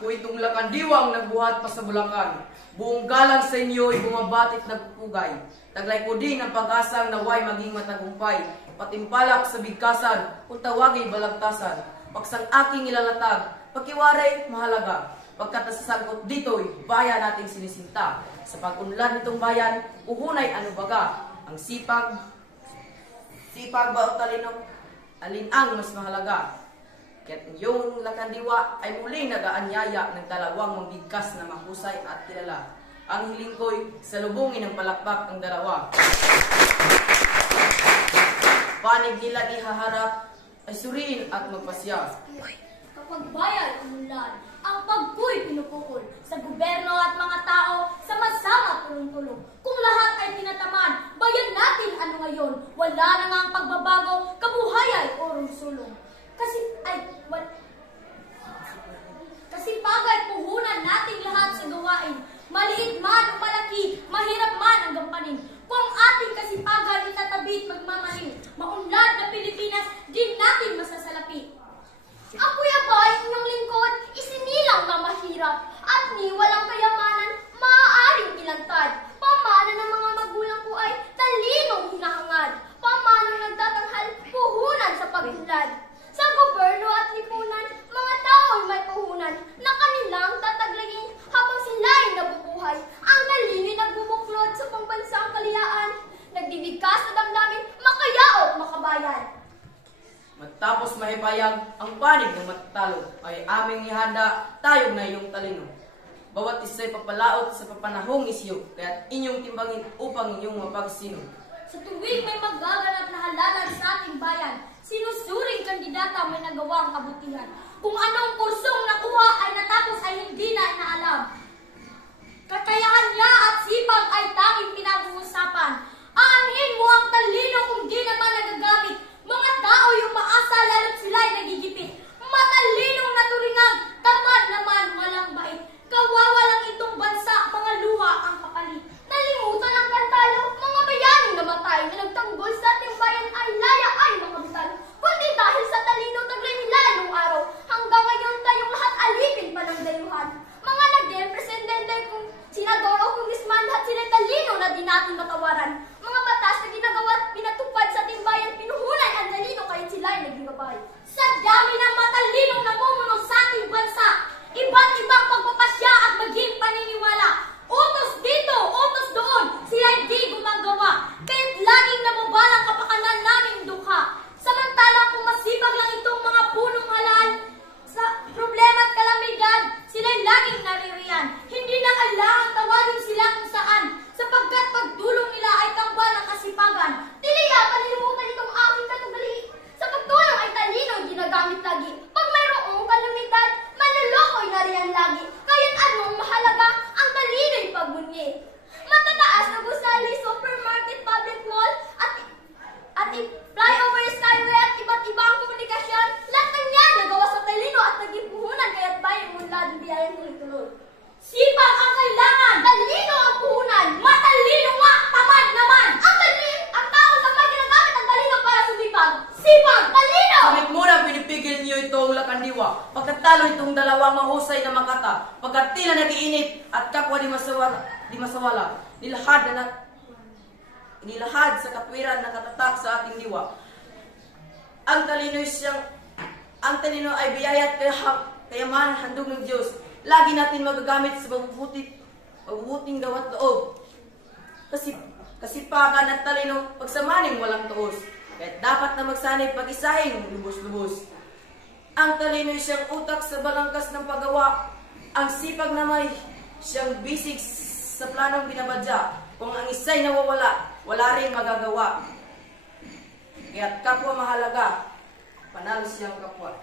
Ako itong lakandiwang nagbuhat pa sa Bulacan. Buong galang sa inyo'y bumabatit nagpupugay. Taglay ko din ang pag-asang naway maging matagumpay. Patimpalak sa bigkasan, kung tawagay balagtasan. Pagsang aking ilalatag, pagkiwaray mahalaga. Pagkatasasangkot dito'y bayan nating sinisinta. Sa pag-unlad nitong bayan, uhunay ano baga. Ang sipag ba o talino, alin ang mas mahalaga? Kaya't yung lakandiwa ay muling nag-aanyaya ng dalawang mabigkas na mahusay at kilala. Ang hiling ko'y salubungin ng palakpak ang dalawa. Panig nila ihaharap ay suriin at magpasya. Kapag bayan umunlad, ang pagku'y pinupukol sa gobyerno at mga tao, sama-sama tulong-tulong. Kung lahat ay tinatamad, bayan natin ano ngayon, wala na nga ang pagbabago, kabuhayan o sulong. Kasi pagay puhunan nating lahat sa gawain, maliit man o malaki, mahirap man ang gampanin. Kung ang ating kasipagan itatabi at magmamaling, maunlad na Pilipinas, din natin masasalapi. Ang Kuya Boy, inyong lingkod, isinilang na mahirap, at ni walang kayamanan, maaaring ilantad. Pamana ng mga magulang ko ay talinong hinahangad. Pamana nagtatanghal, puhunan sa pag-unlad. Sa gobyerno at lipunan, mga tao'y may puhunan na kanilang tataglagin habang sila'y nabubuhay. Ang galingi nagbubuklod sa pambansang kaliyaan, nagbibigkas na damdamin, makayaot makabayan. Matapos mahipayag ang panig ng matatalo, ay aming ihanda tayo na iyong talino. Bawat isa'y papalaot sa papanahong isyo, kaya't inyong timbangin upang inyong mapagsino. Sa tuwing may magaganap na halalan sa ating bayan, sinusuring kandidata may nagawang kabutihan. Kung anong kursong nakuha ay natapos ay hindi na inaalam. Kakayahan niya at sipag ay tanging pinag-uusapan. Aanhin mo ang talino kung di naman nagagamit. Mga tao yung maasa lalo't sila'y nagigipit. Matalinong naturingan, tamad naman walang bait. Kawawa lang itong bansa, mga luha ang kapalit. Nalimutan ang kantalo, mga bayaning namatay na nagtanggol sa ating bayan ay laya ay mga bital. Kundi dahil sa talino taglay nila nung araw, hanggang ngayon tayong lahat alipin pa ng dayuhan. Mga nagre-presidente kung senador o congressman, lahat sila'y talino na di natin matawaran. Mga batas na ginagawa at pinatupad sa ating bayan, pinuhunan ang talino kahit sila'y naging gabay. Sa dami ng matalinong namumuno sa ating bansa, iba't ibang pagpapasya at maging paniniwala. Utos dito, utos doon, sila'y di gumagawa. Kaya't laging nababalang kapakanan naming dukha. Samantalang kung masipag lang itong mga punong halal, sa problema at kalamidad, sila'y laging naririyan. Hindi na kailangan tawagin sila kung saan, sapagkat pagtulong nila ay kambal ng kasipagan. Tiliya, panilimutan itong aking katugali. Sa pagtulong ay talino ginagamit lagi. Pag mayroong kalamidad, manloloko'y nariyan lagi. Kaya't anong mahalaga, ang talino'y pagbunyi. Matataas na gusali, supermarket, public mall, at flyover, skyway at iba't ibang komunikasyon, lahat ng yan nagawa sa talino at naging puhunan, kaya't bayan mula ng biyayang tuloy-tuloy. Sipag ang kailangan, talino ang puhunan, matalino nga, tamad naman. Ang tao sa mga ginagamit ang talino para sumipag. Sipag, talino! Samit muna pinipigil niyo itong lakandiwa. Pagkatalo itong dalawang mahusay na makata, pagkat tila nag-iinit at kapwa di masawala, nilahad sa katwiran na katatak sa ating diwa. Ang talino ay biyaya at kayaman handog ng Diyos. Lagi natin magagamit sa mabubuting gawat loob. Kasipagan at talino, pagsamaning walang tuos. Kahit dapat na magsanay pag-isahing lubos-lubos. Ang talino ay siyang utak sa balangkas ng paggawa. Ang sipag na may siyang bisig sa planong binabadya. Kung ang isa'y nawawala, wala rin magagawa. Kaya't kapwa mahalaga, panalo siyang kapwa.